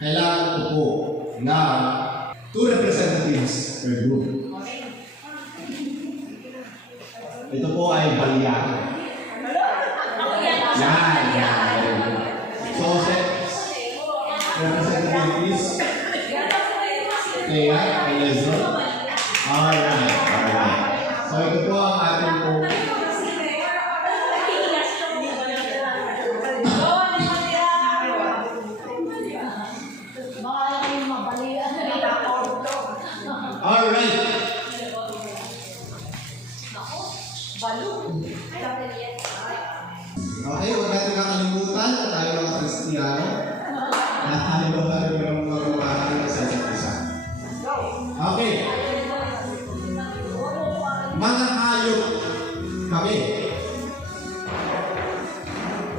kailangan ko po na 2 representatives per group. Ito po ay balya. Yan. So, representative is Thea and Lezro. Alright. So, ito po ang ating po. Alright. Okay, huwag natin kakalimutan na tayo mga Kristiyano. Na tayo ng magmamahal ng isa't isa. Okay. Mga hayop kami.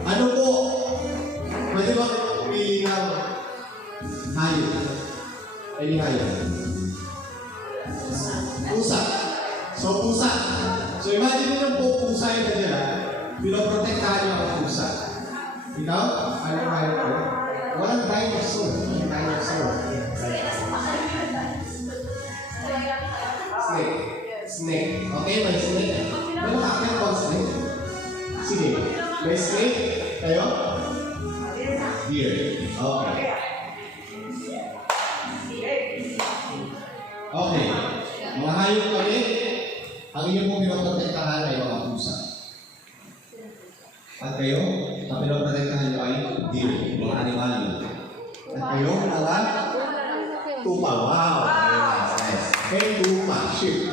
Ano po? Pwede ba pumili ng hayop? Any hayop? Pusa. So, pusa. So, imagine mo yung pusa yun na nila. Pinoprotektahan yung mga pusa. Ikaw? Ano yung hayop ko? Walang dinosaur. Snake. Okay, may snake. May nakakita ko snake. Sige. May snake. Kayo? Deer. Okay. Okay. Mga hayop kami, ang inyong pong pinoprotektahan ay mga pusa. At kayo, ang pinoprotektahan nyo ay deer, mga animal. At kayo, mga tupa. Wow! Nice. Okay, tupa. Sheep.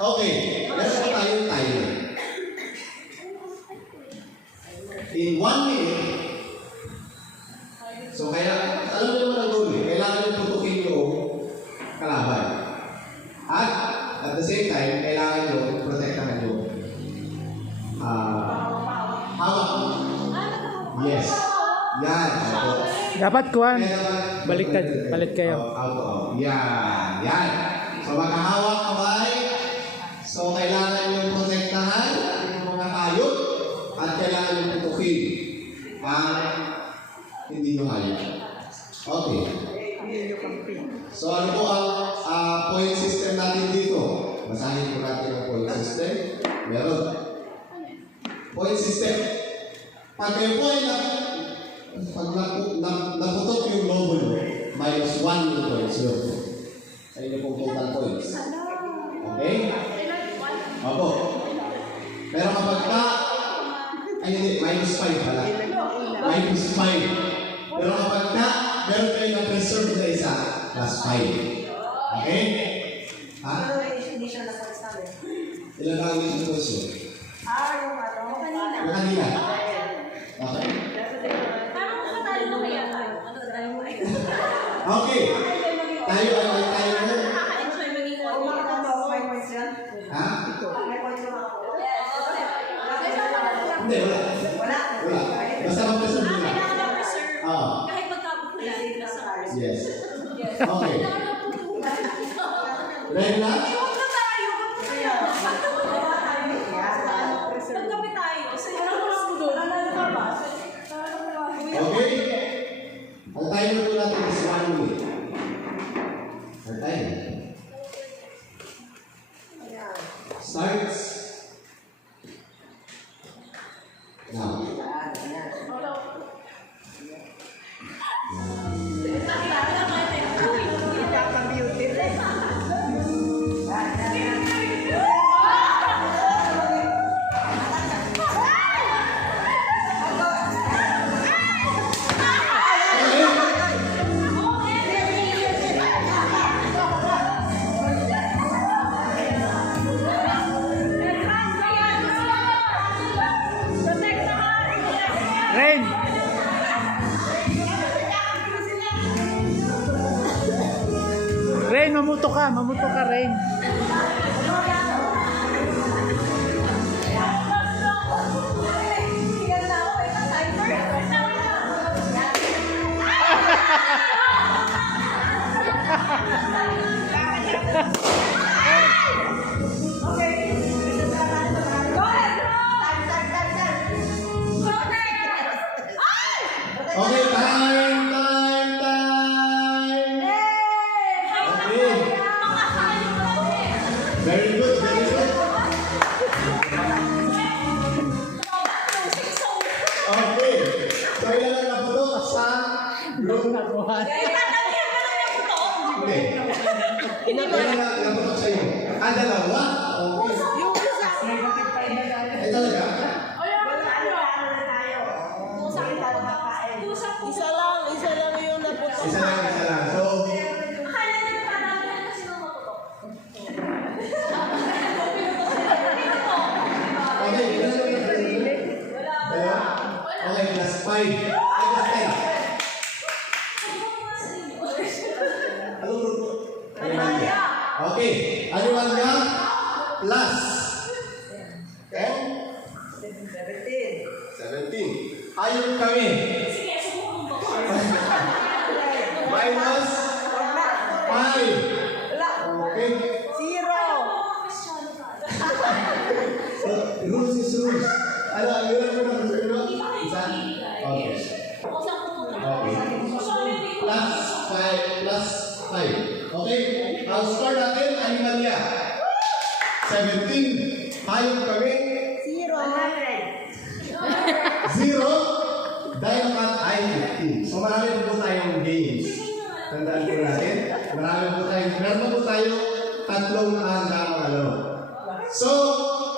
Okay, meron po tayong timer. In 1 minute, so kaya, alam niyo naman ang goal eh. Kailangan nyo tutukin yung kalaban. At the same time, kailangan nyo protektahan yung hawak. Yes. Yan. Dapat kuhan. Balik kayo. Yan. So makahawak kamay. So kailangan yung protektahan yung mga hayop at kailangan yung tutukin ang hindi nyo hayop. Okay. So ano po ang point system natin dito? Basahin po natin ang point system. Meron. Point system. Pag kayo po ay naputok yung lobo nyo, minus 1 yung points nyo. Sa inyo pong total points. Okay? Opo. Pero kapag ka, ay hindi, minus 5 pala. Minus 5. Pero kapag ka, meron kayo na preserve na isa, plus 5. Okay? Ha? Ilan lang ang isang points nyo? Yung kanina. Okay. Okay. Tayo na. Ha? Hindi, wala. Basta mag-preserve nila. Kahit magkabukulan. Yes. Okay. Ready na? Okay. Ang timer po natin is 1 minute. Ang timer. Starts now. Rain! Rain, mamuto ka, Rain. Okay, time. One. Tatabihan ka lang ng puto. Hindi. Hindi ba? Naputok sa iyo. Dalawa? Okay. Yung isa. Ay talaga? Isa lang yung naputok. Isa lang. So, Akala nila parang yan kasi nung maputok. okay. Ilan lang yung dalawa? Okay, plus 5. Ay, plus 10. Anong grupo? Animalia. Okay. Animalia plus 10? 17. Ayun kami. Sige, subukan mo. Minus 5. Okay. So, rules is rules. Ano, yun ko na gusto nyo? Isa? Okay. Plus 5. Okay? Ang score natin, Animalia. 17. Hayop kami. 0. Dinocat ay 15. So marami po tayong games. Tandaan po natin. Meron po tayo tatlong hanggang ano. So,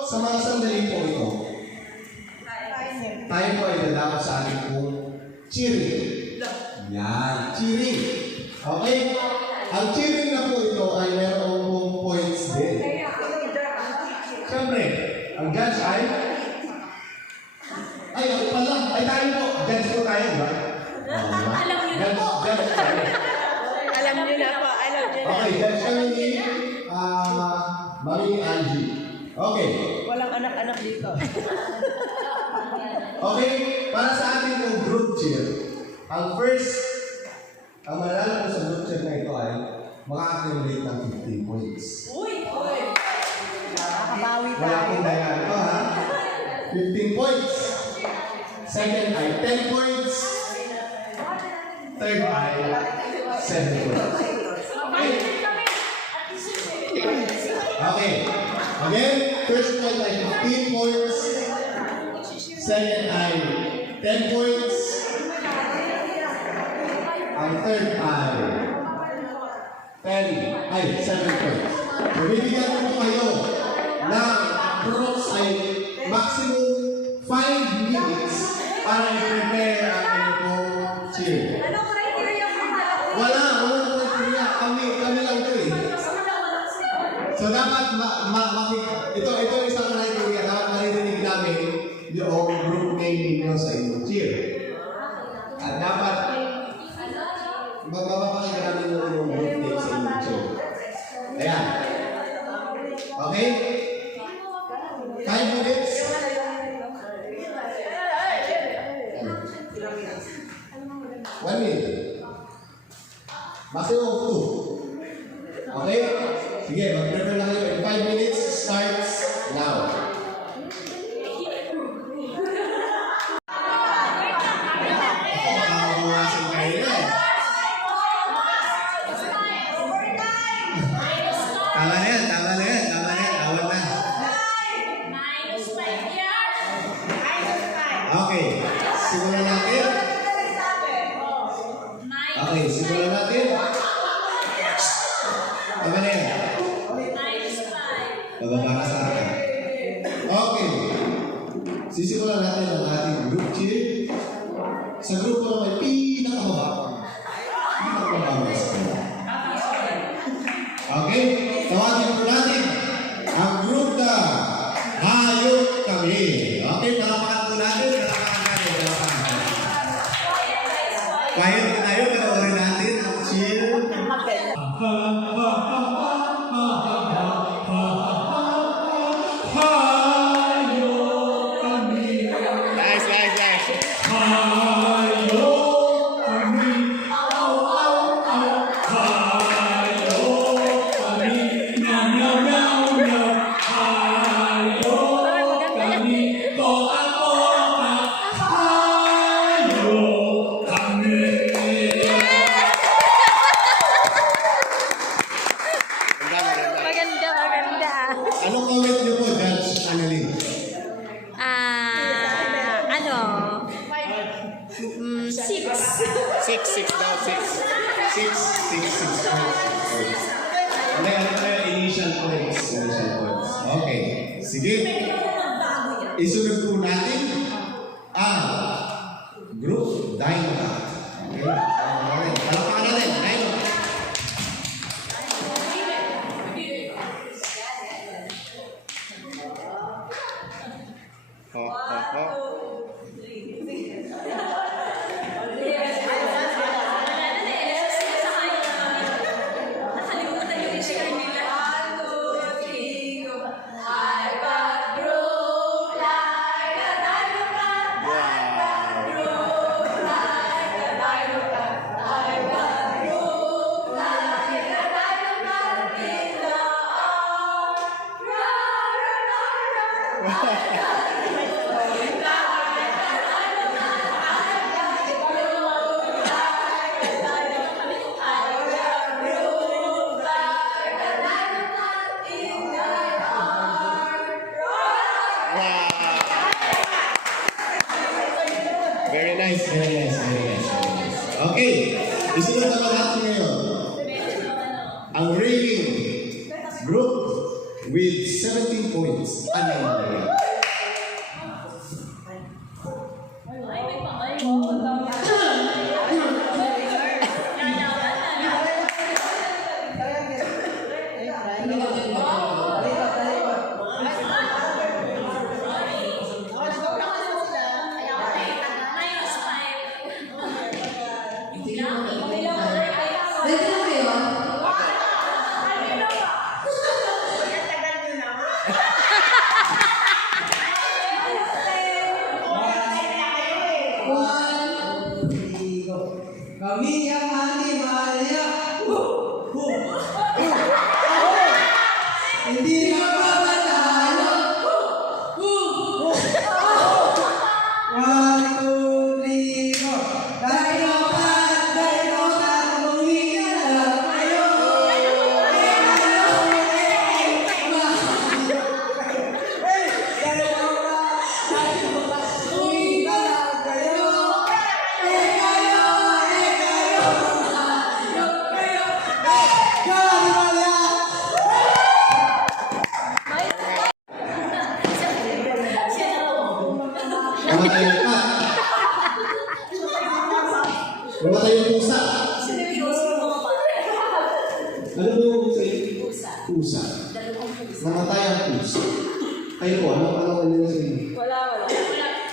sa mga sandali po ito, tayo po ay dadako sa ating pong cheering. Yan, cheering. Okay? Ang cheering na po ito ay meron pong points din. Siyempre, ang judge ay ako pala. Ay tayo po. Judge po tayo, ba? Alam niyo na po. Judge tayo. Alam niyo na po, alam niyo na. Okay, judge kami ni Mami Angie. Okay. Walang anak-anak dito. Okay, para sa ating yung group cheer, ang mananalo po sa group cheer na ito ay maka-accumulate ng 15 points. Nakakabawi Wala tayo. pong daya ito, ha? 15 points. Second ay 10 points. Third ay 7 points. Okay. Again, first point ay 15 points. Second ay 10 points. Ang third ay 7 points. So, bibigyan ko po kayo ng approx ay maximum 5 minutes para i-prepare ang inyo pong cheer. Anong criteria mo para? Walang criteria. Kami lang ito eh. So dapat ito isang criteria. Dapat maririnig namin yung group name ninyo sa inyong cheer. At dapat mapapakinggan namin yung group name sa inyong cheer. Ayan. Okay? 5 minutes. One minute. Maximum 2. Okay? Sige, mag-prepare na kayo. In 5 minutes, starts now. Makakabawasan kayo na eh. Tama na yan. Awal na. Okay. Simulan natin. Tama na yan. Bababa ka sa akin. Okay. Sisimulan natin ang ating group cheer. Sa grupo na may pinakamababa. Pinakamababa sa kanila. Okay? Tawagin po natin ang group na Hayop Kami. Okay? Palapakan po natin. Quiet na tayo. Panoorin natin ang cheer. Nice. 6 points. Hindi, ano na yung initial points? Initial points. Okay. Sige. Isunod po natin ang group Dynamite. Okay. Palakpakan natin. Dynamite. Very nice, very nice, very nice, very nice. Okay, isunod naman natin ngayon ang Raving group with 17 points. Ano yung nangyayari? Kami yang animalnya. Hindi mapapatalo. 1, 2, 3, 4. Dinokat, huminga na kayo. Huminga na kayo. Namatay yung cat. Namatay yung pusa. Ano ba yung pusa? Pusa. Namatay ang pusa. Kayo po, ano nyo sa inyo? Wala.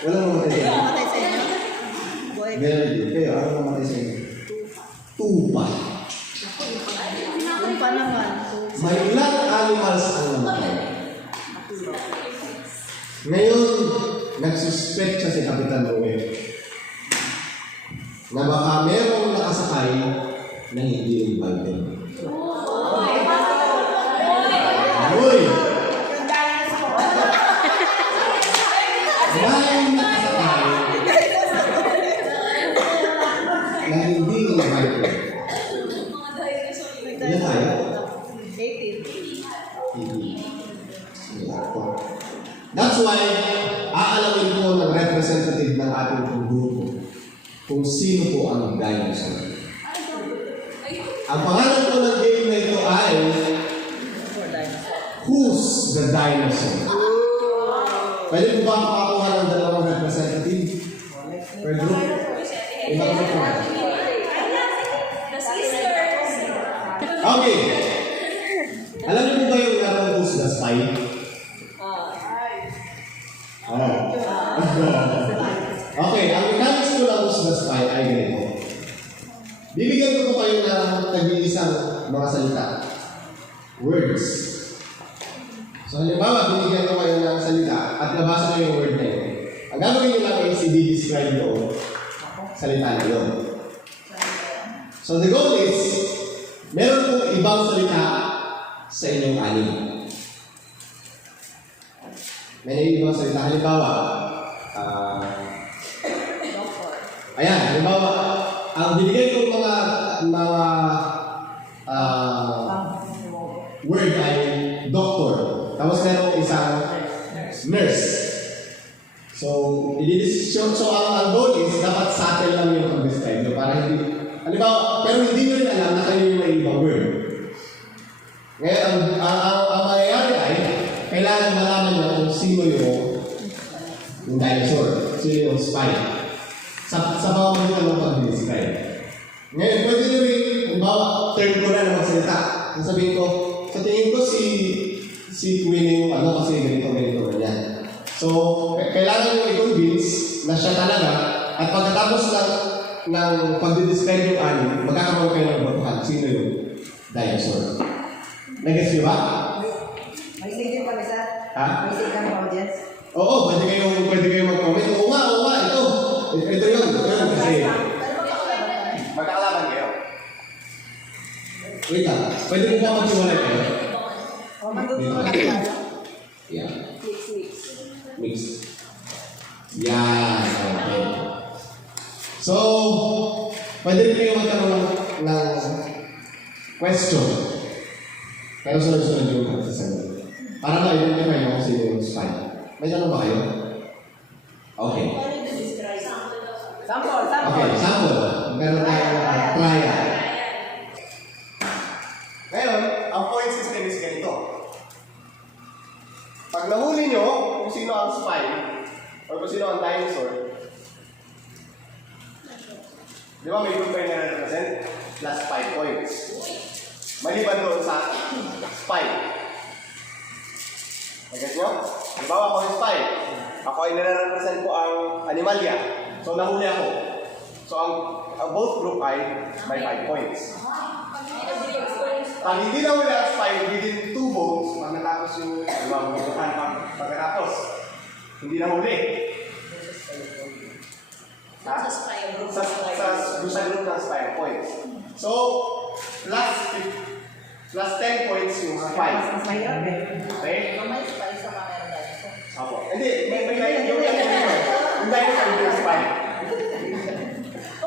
Wala namatay sa inyo. Patay sa inyo? Very good. Kayo, ano namatay sa inyo? Tupa. Yung pa naman. May ilang animals ang namatay. Ngayon, nagsuspect siya si Kapitan Noel na baka merong nakasakay na hindi invited. Uy! May nakasakay na hindi invited. Ilan tayo? 18. That's why, aalamin po ng representative ng ating grupo kung sino po ang dinosaur. Ang pangalan po ng game na ito ay Who's the Dinosaur? Pwede po ba makakuha ng dalawang representative per group? Iba po po. Okay. Alam niyo po ba yung larong Who's the Spy? Okay, ang mechanics ko lang sa spy ay ganito. Bibigyan ko po kayo ng tag-iisang mga salita. Words. So halimbawa, binigyan ko kayo ng salita at nabasa ko yung word na yun. Ang gagawin nyo lang ay i-describe yung salita na yun. So the goal is, meron pong ibang salita sa inyong anim. May ibang salita. Halimbawa, ayan, halimbawa, ang binigay kong mga word ay doctor. Tapos merong isang nurse. So, so ang goal is, dapat subtle lang yung pag-describe nyo para hindi, halimbawa, pero hindi hindi nyo rin alam na kayo yung may ibang word. Ngayon, ang mangyayari ay, kailangan malaman nyo kung sino yung dinosaur, sino yung spy. Sa pamamagitan ng pag-describe. Ngayon, pwede nyo rin, halimbawa, turn ko na magsalita. Sabihin ko, sa tingin ko si Queen yung ano kasi ganito, ganyan. So, kailangan nyo i-convince na siya talaga at pagkatapos ng pag-describe yung ano, magkakaroon kayo ng botohan. Sino yung dinosaur? Nag-guess nyo ba? May sige pa isa. Ha? May sige ka audience. Oo, pwede kayo mag-comment. Oo nga, ito. Ito yun, kasi magkakalaban kayo. Wait lang, pwede mo ba magsiwalay kayo? O, magtutunan tayo. Yeah. Mix. Mix. Yan, okay. So, pwede rin kayo magkaroon ng question. Pero sunod-sunod yung magsasagot. Para ma-identify mo kung sino yung spy. May tanong ba kayo? Okay. Sample. Okay, sample. Meron tayong trial. Ngayon, ang point system is ganito. Pag nahuli nyo kung sino ang spy o kung sino ang dinosaur, di ba may group kayo na represent? Plus 5 points. Maliban doon sa spy. Nagas nyo? Halimbawa ako yung spy. Ako ay nare-represent ko ang animalia. So nahuli ako. So ang both group ay may 5 points. Pag hindi na wala ang spy within 2 votes, pag natapos yung butuhan pagkatapos, hindi na huli. Ha? Sa group ng spy points. So, plus 10 points yung spy. Mas mahirap eh. Okay? May spy sa camera dahil. Apo. Hindi, may yung dinosaur yung spy.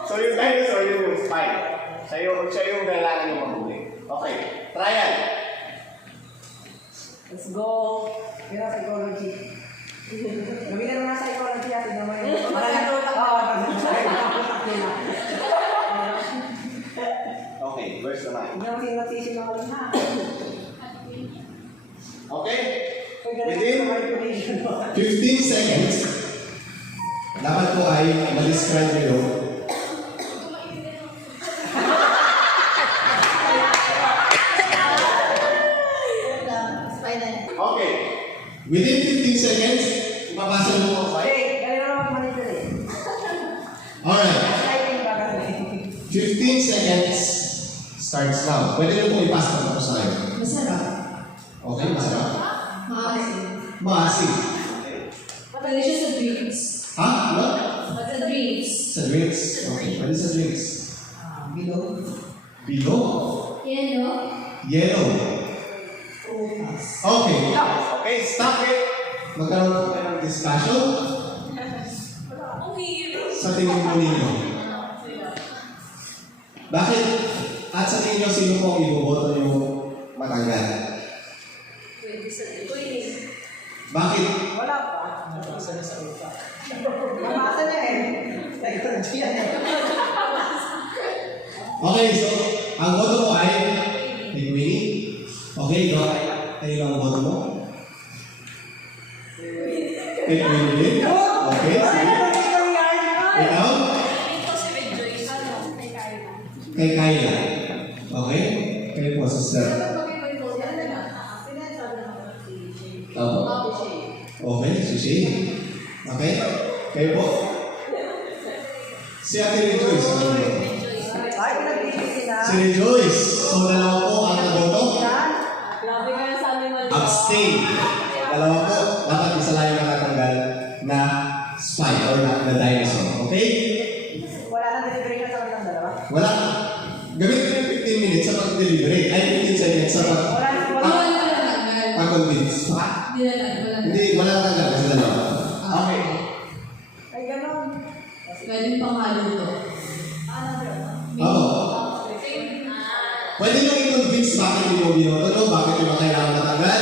So yung dinosaur yung spy. Siya yung kailangan yung mahuli. Okay, trial. Let's go. Kaya psychology. Gamitin mo na psychology natin naman yung... Okay, verse naman. Hindi naman sinasisip ako lang ha. Okay? Within 15 seconds, dapat po ay ma-describe nyo. Okay. Within 15 seconds, ipapasa mo po. Hey, kaya naman manipulate. Alright. Typing ba kasi? 15 seconds starts now. Pwede nyo pong ipasa tapos na kayo. Masarap. Okay, masarap. Maasim. Maasim. Pwede siya sa drinks. Ha? Ano? Sa drinks. Sa drinks. Okay, pwede sa drinks. Below. Below. Yellow. Yellow. Okay. Okay, stop it. Magkaroon po kayo ng discussion Ang hero. sa tingin po ninyo. Bakit? At sa tingin nyo, sino po ang iboboto nyo matanggal? Pwede sa drinks. Bakit? Wala pa. Mabasa na eh. Psychology yan eh. Okay, so, ang boto mo ay kay Queenie. Okay, ikaw ay kayo lang ang boto mo. Kay Queenie. Okay, sige. Ikaw? Ito si Rejoice. Kay Kyla. Okay? Kayo po, sister. Opo. Okay, si Shay. Okay? Kayo po? Si Ate Rejoice. Ano po? Ay, pinag-ibig na. Si Rejoice. So, dalawa po ang naboto. Grabe kayo sa amin mali. Abstain. Dalawa po. Dapat isa lang yung nakatanggal na spy or na dinosaur. Okay? Wala nang deliberation sa kanilang dalawa. Wala. Gamitin mo yung 15 minutes sa pag-deliberate. Ay, 15 seconds sa Wala nang pag-convince. Ha? Hindi, wala na tanggal kasi dalawa. Okay. Ay, ganon. Pwede panghalo to. Oo. Pwede nyo i-convince bakit yung movie mo ito, bakit yung kailangan matanggal.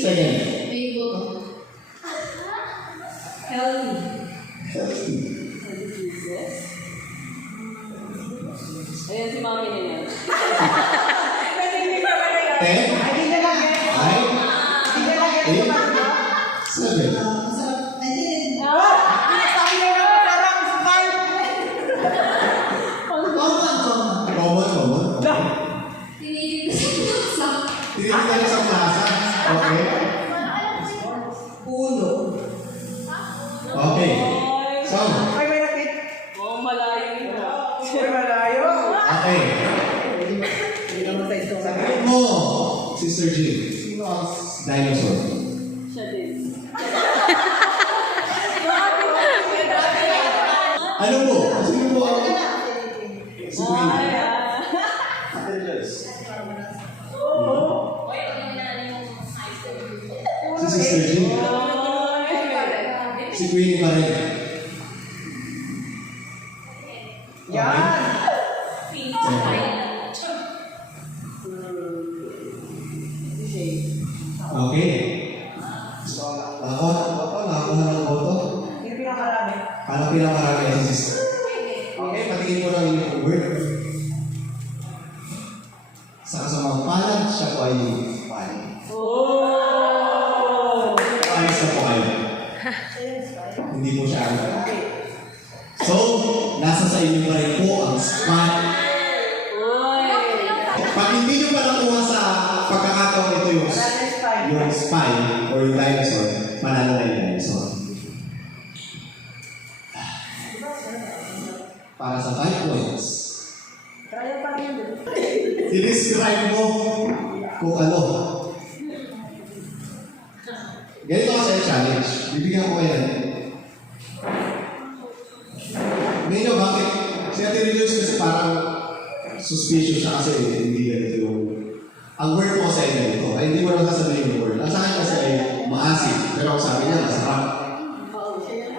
Second. May boto. Healthy. Healthy. Ayan si mami na yan. Ten, Ay, di na lang eh. nine, Di na lang eh. eight, Sabi seven. na naman sarap sa five. Common. Tinitignan sa plaza. Okay. Uno. Okay. So, Ay, may nakit. Oh, malayo yun. Ay, malayo. okay. Hindi naman sa ito. Sabihin mo, Sister G, sino ang dinosaur? Siya din. Ano po? Sino po ang... Si Queen. Ay, Ate Joyce. Si Sister G. Si Queen pa rin. Yan. Okay. So, nakakuha ng boto. Yung pinakarami. Paano pinakarami si Sister? Okay, patingin mo lang yung word. Sa kasamang palad, siya po ay fine. Oh! Ayos na po kayo. Hindi po siya ano. So, nasa sa inyo pa rin po ang spine. Uy! Pag hindi nyo pa nakuha sa pagkakataon ito yung spine or yung dinosaur, manalo na yung dinosaur. Para sa 5 points, Kaya pa rin yun. i-describe mo kung ano. Ganito kasi ang challenge. Bibigyan ko kayo. Ngayon nyo, bakit? Si Ate Rejoice kasi parang suspicious siya kasi hindi ganito yung... Ang word ko kasi ay ganito. Ay hindi mo lang sasabihin yung word. Ang sa akin kasi ay maasim. Pero ang sabi niya, masarap.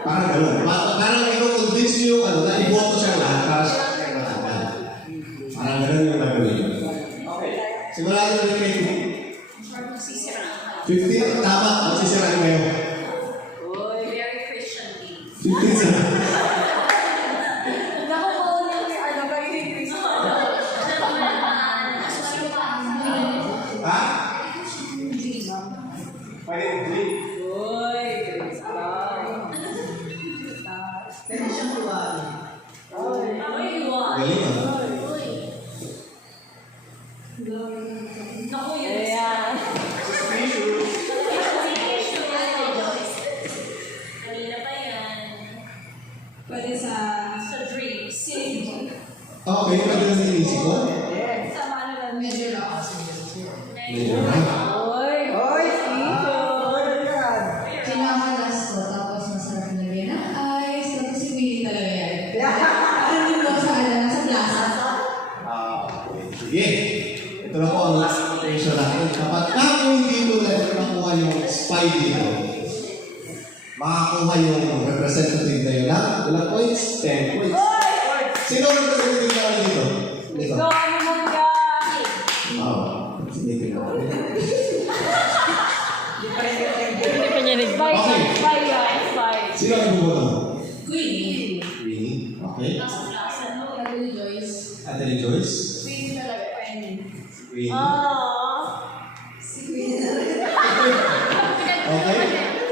Parang gano'n. Parang i-convince niyo yung ano, na iboto siya lahat para siya ay matanggal. Parang gano'n yung gagawin niyo. Okay. Sigurado na rin kayo. 15, tama. Magsisiraan kayo. Uy! Very Christian day. 15 sila. Nakukuha niya si ano, pagiging Christian. Ha? Pwede mo 3. Uy! Christian. Uy, iwan. Galing ah. Naku, yun. Ayan. Kanina pa yan. Pwede sa dreams. Okay, pwede lang inisip ko. Sa ano lang. Medyo lang. Medyo na. Uy! Oy, Steve. Yan. Kinakalas ko, tapos masarap na rin ang ice, tapos si Winnie talaga yan. Parang din mo sa ano, nasa plaza. Sige. Ito na po ang last quotation natin. Kapag kami hindi ko na nakuha yung spy dito, makakuha yung representative na yun lang. Ilang points? 10 points. Sino ang representative na dito? Dito. Go, ano mo ka? Wow. Sige, tingnan ko. Bye, Okay. bye, guys. Bye. Sino ang bumoto? Queen. Winnie. Okay. Ate Joyce. Ate ni Joyce. Queen talaga, Queen. Winnie. Aww. Si Queen na rin. Okay.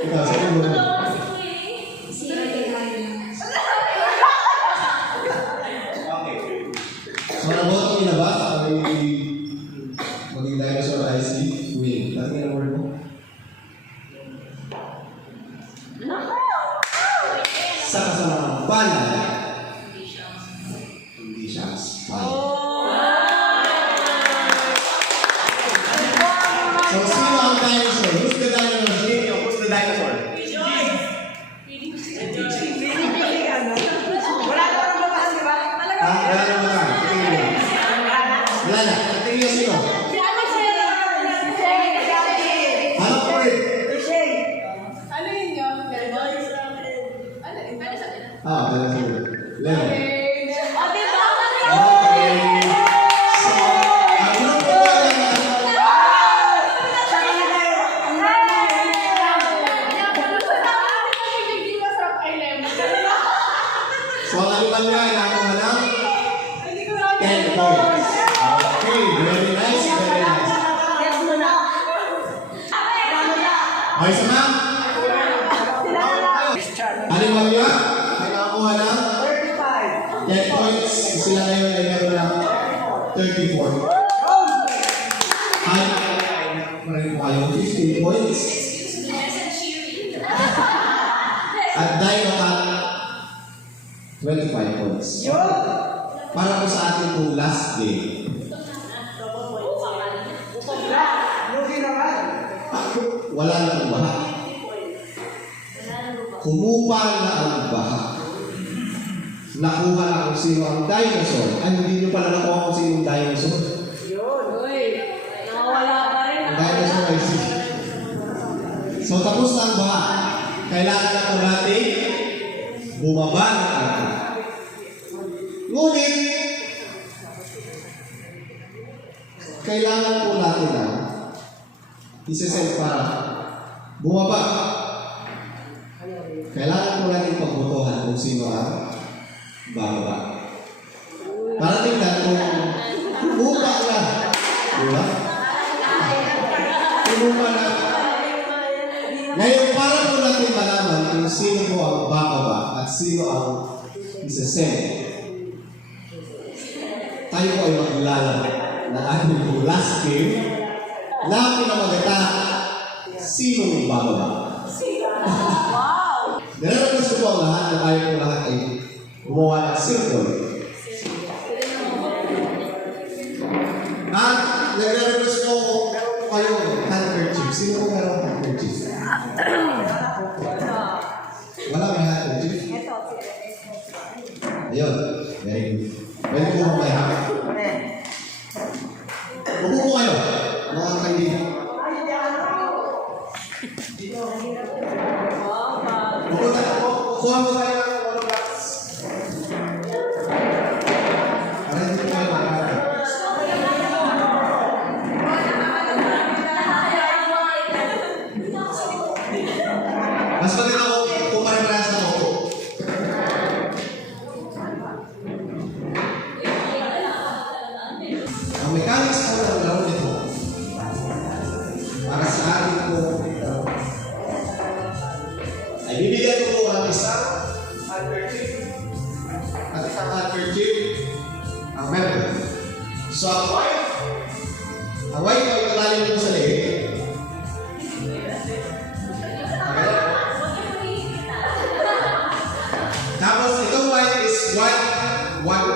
Ikaw, sino ang bumoto? Si Ate Kaya. Okay. So, naboto niyo na ba? Ay, maging dinosaur IC? Win. Tatingin ang word mo. Sa kasamang palad. Hindi siya spy. So, sino ang dinosaur? Who's the dinosaur? Who's the dinosaur? Wala na parang babahan, di ba? Ah, wala na ba? Tingin mo. Wala na. Tingin mo sino? Hanap ko rin. Ano yun yun? Ano yun? Pwede sabihin na. Ah, dinosaur. Lemon. O, diba? Okay. So, ang group ko So, ang aliman nga, inakuha ng 10 10 points. Okay, very nice, very nice. Okay, so ma'am? Alin mo yun? May nakakuha ng 10 points. Sila ngayon ay meron ng 34. Ay, maraming po kayo. 15 points. At Dino at 25 points. Para po sa ating po last game. Wala na ang baha. Humupa na ang baha. Nakuha na kung sino ang dinosaur. Ay, hindi nyo pala nakuha kung sino ang dinosaur. Ang dinosaur ay si. So, tapos na ang baha. Kailangan na po natin bumaba ng atin. Ngunit, kailangan po natin na isesend para bumaba. Kailangan po natin pagbotohan kung sino ang bababa. Para tingnan kung bumaba na. Diba? Bumaba na. Ngayon, para po natin malaman kung sino po ang bababa at sino ang isesend, tayo po ay maglalaro na ating po last game na pinamagata sino ang bababa. Nare-request ko po ang lahat na tayo po lahat ay gumawa ng circle. At nare-request ko meron po kayong handkerchief. Sino po meron handkerchief? Wala may handkerchief? Ayun. Very good. Pwede po mga hapit. Upo po kayo, mga kaibigan. Upo tayo po. Kuha mo tayo ng monoblocks. Para hindi po kayo makakapit. Mas maganda ko kung pare-parehas na ako. Ang mechanics po ng laro nito para sa ating po ay bibigyan ko po ng isang handkerchief at isang handkerchief ang member. So ang white ay kalalim po sa leg. Tapos itong white is one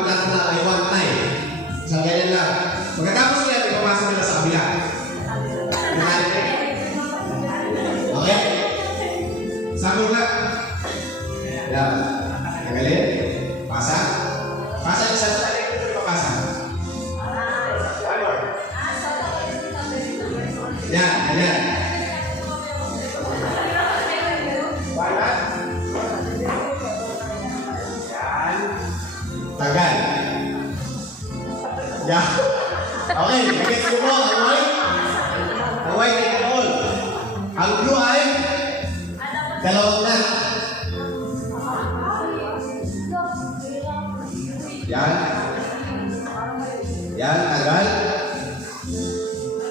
time. Isang ganyan lang. Pagkatapos niya, ipapasok nila sa kabila. Okay? Sabog na. Yan. Tagalin. Pasa. Pasa yung sa talig. Ito ipapasa. Yan. Ganyan. Yan. Tagal. Yeah. Okay, nag-gets ko po. Ang white. Ang white ay all. Ang blue ay dalawang na. Yan. Yan, tagal.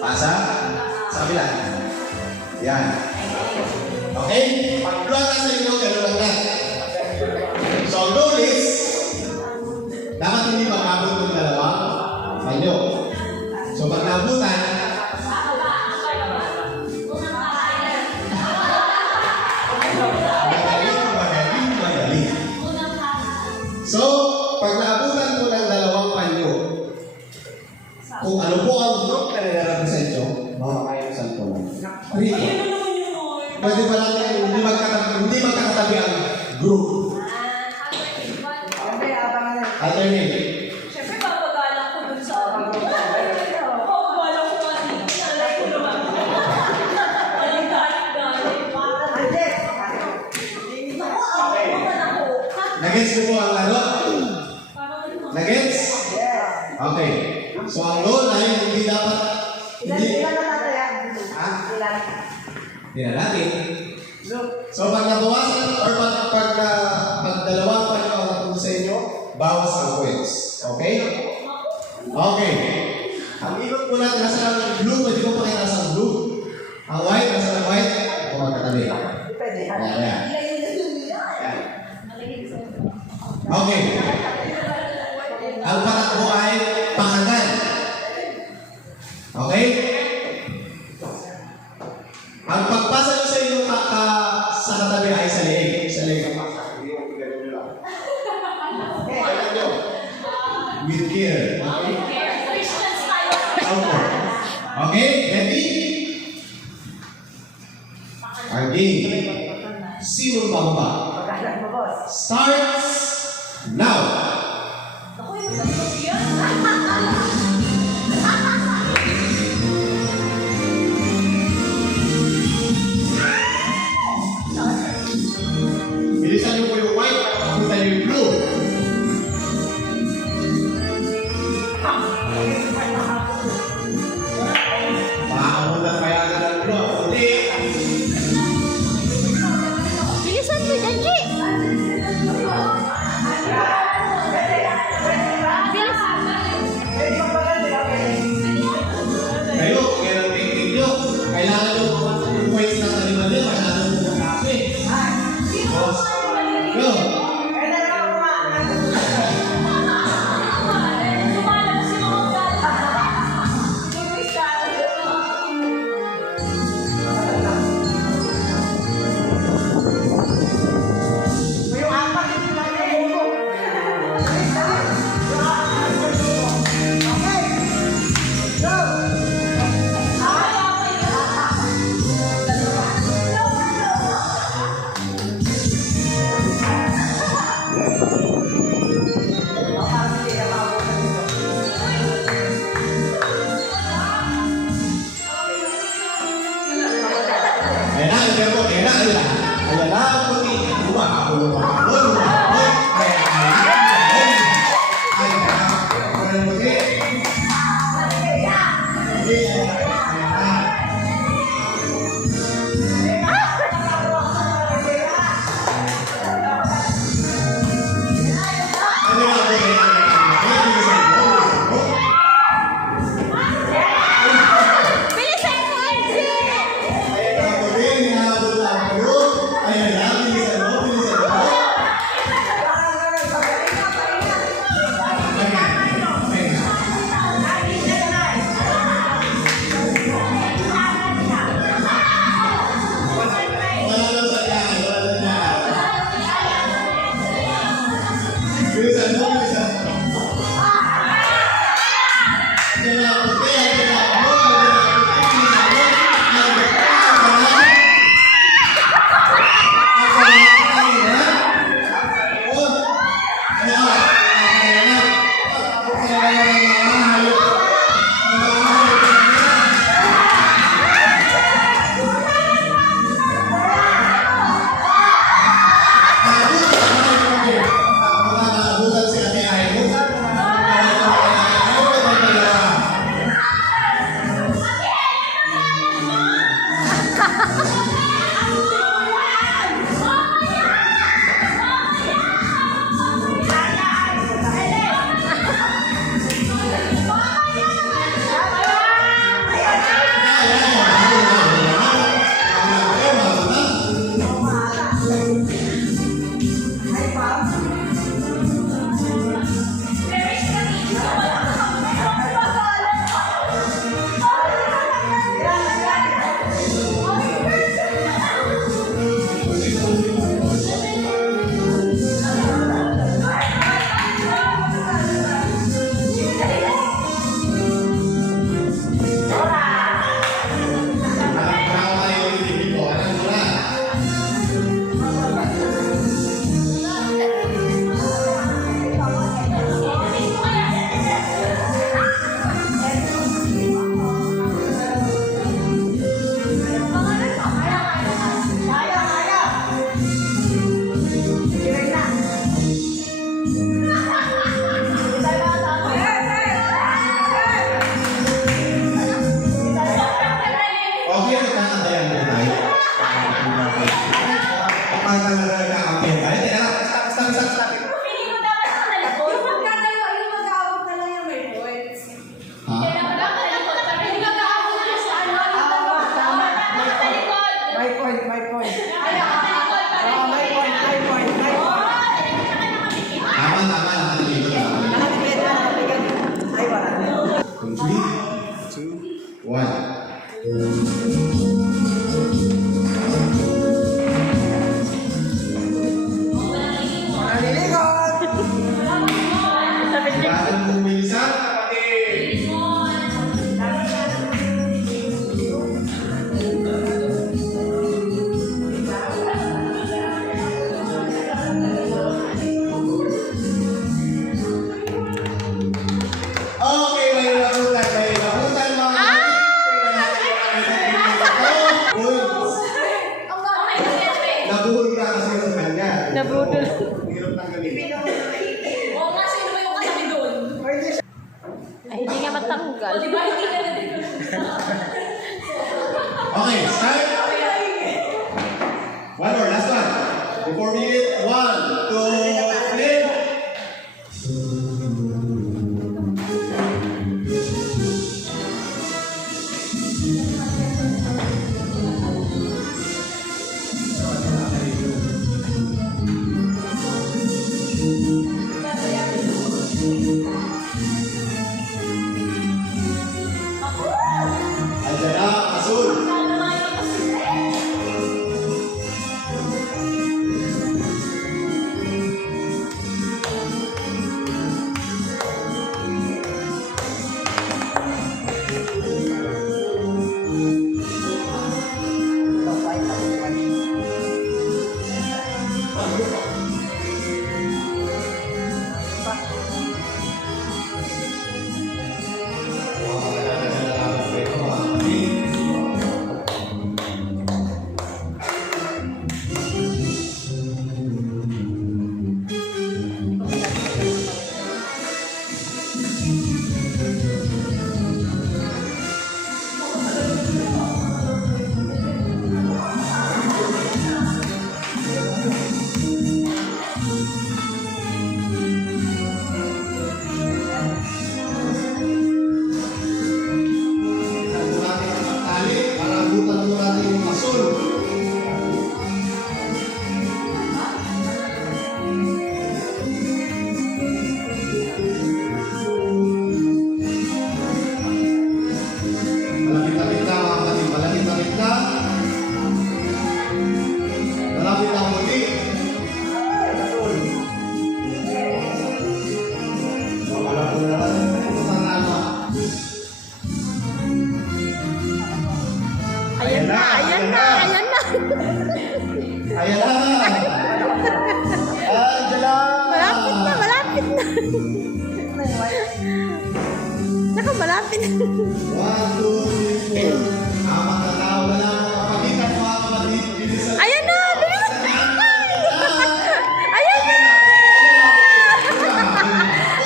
Pasa. Sa kabila. Yan. Okay? Pag blue ang nasa inyo, gano'n lang na. So, ang goal is dapat hindi makabot ng dalawang panyo. So, pag naabutan, magaling. So, pag naabutan mo ng dalawang panyo, kung ano po ang group na nire-represent nyo, makakayusan po lang. Rito. Pwede ba lang hindi magkakatabi ang group? Alternate. Siyempre, papagalang ko dun sa papagalang ko nga dito. Salay ko naman. Galing-galing. Nagets mo po ang laro? Nagets? Okay. So, ang goal ay hindi dapat... Ilan na natin yan? Ha? Ilan? Tingnan natin. So, pag nabawasan or pag dalawang pa nyo ang natulog sa inyo, bawas ang points. Okay? Okay. Ang ikot ko natin nasa blue, pwede ko pakita sa blue. Ang white, nasa ng white, ako magkatabi. Pwede. Ayan, ayan. Okay. Ang patakbo ay pakanan. Okay? Ang pagpasa nyo sa inyong sa katabi ay sa leeg. Sa leeg ang pasa. Hindi yung ganun nyo lang. Ganun nyo. With care. Okay? Christian style. Okay. Okay? Ready? Okay. Sinong bamba? Pagkalat mo, boss. Starts now. Ako yung matulog yan. Bilisan niyo po yung white at papunta niyo yung blue. Makapunta pa yan ng blue. Uli. Bilisan mo, Janji! Kayo, kaya ng technique nyo, kailangan nyo pumunta yung points ng taliman nyo, masyadong kumakapi. Boss. Go. Lumalabas yung mga gala. Lumis ka. Yung apat, hindi lang yung buko. Okay. Go. Ayan na, ayan po, ayan na, ayan na. Ayan na, puti. Lumakapon, lumakapon, lumakapon. Ayan na, ayan na, ayan na. Ayan na, ayan na, puti. Puti, ayan na, ayan na. Ayan na, puti, ayan na. Bilisan mo, bilisan mo. Bilisan mo, Angie! Ayan na, puti, hinahabol na ang blue. Ayan na, bilisan mo, bilisan mo. Ayan, ayan na. Wala lang sa dyan, wala lang dyan. Bilisan mo, bilisan mo. Ayan na, puti, ayan na, blue, ayan na, puti, bilisan mo. Ayan na, Hirap tanggalin. Oo nga, sino ba yung katabi doon? Ay, hindi nga matanggal. O, di ba hindi na natin Okay, start. One more, last one. Before we hit 1, 2, 3. Ayan na, Azul. Para abutan mo natin yung Azul. Malapit-lapit na mga kapatid, malapit-lapit na. Malapit na muli. Malapit na natin. Ayan na, ayan na, ayan na. Ayan na! Angela! Malapit na, malapit na. Naku, malapit na. 1, 2, 3, 4. Apat na tao na lang ang kapagitan mga kapatid. Bilisan. Ayan na, bilis. Ayan na.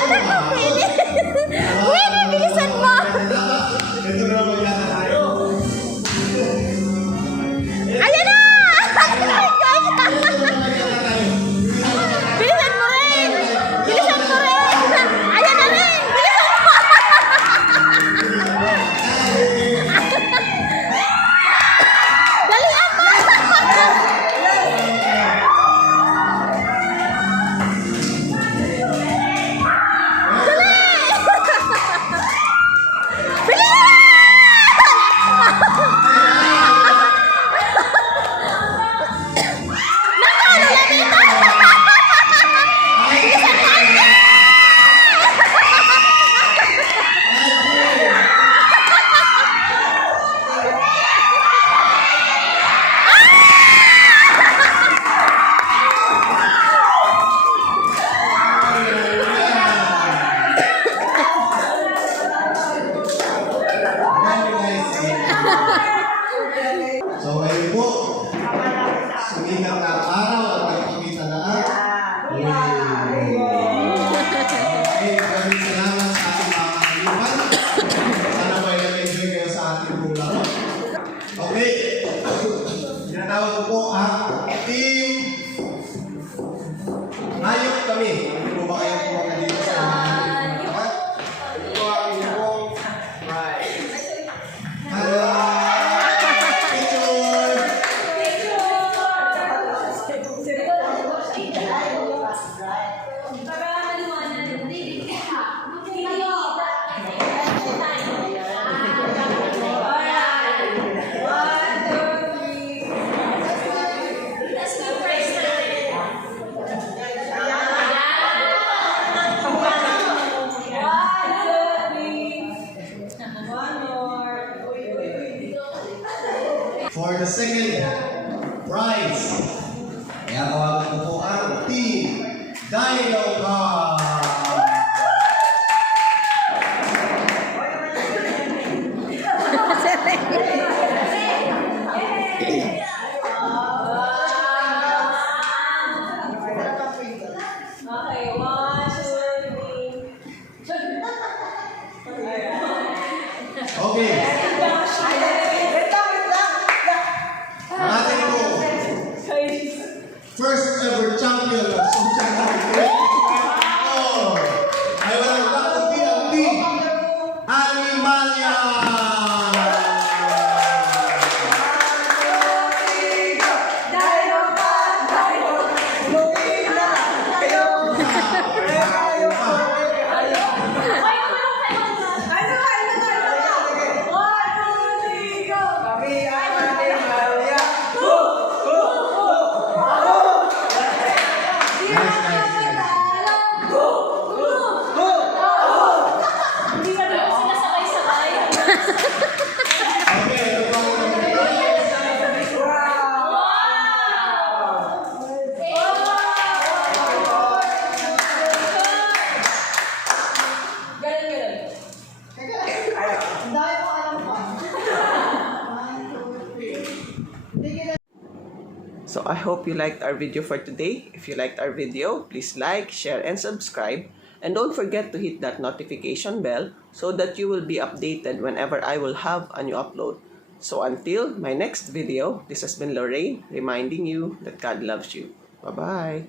Naku, Pili. Pili, bilisan mo. Ito na naman yata tayo. Ayan na. Ito na naman yata tayo. Bilisan mo rin. Bilisan mo rin. Ayan na rin. Bilisan mo. Dalihan mo. So ngayon po, sumikat na araw at nagpakita na ang Okay, maraming salamat sa ating mga kaibigan. Sana may nag-enjoy kayo sa ating programa. Okay, tinatawag ko po ang team Hayop kami. Hindi po ba kayo pumunta dito sa ito po ang inyong right. Hello! Picture! For the second prize, kaya tawagan ko po ang team Dino Car. Okay. Natin po. First ever champion of social media. Oh, ay walang iba kundi ang team Animalia. Kami ang Animalia. Nice, nice, nice. Hindi ka na sinasakay-sakay. Okay, ito po ang So I hope you liked our video for today. If you liked our video, please like, share, and subscribe. And don't forget to hit that notification bell so that you will be updated whenever I will have a new upload. So until my next video, this has been Lorraine reminding you that God loves you. Bye-bye.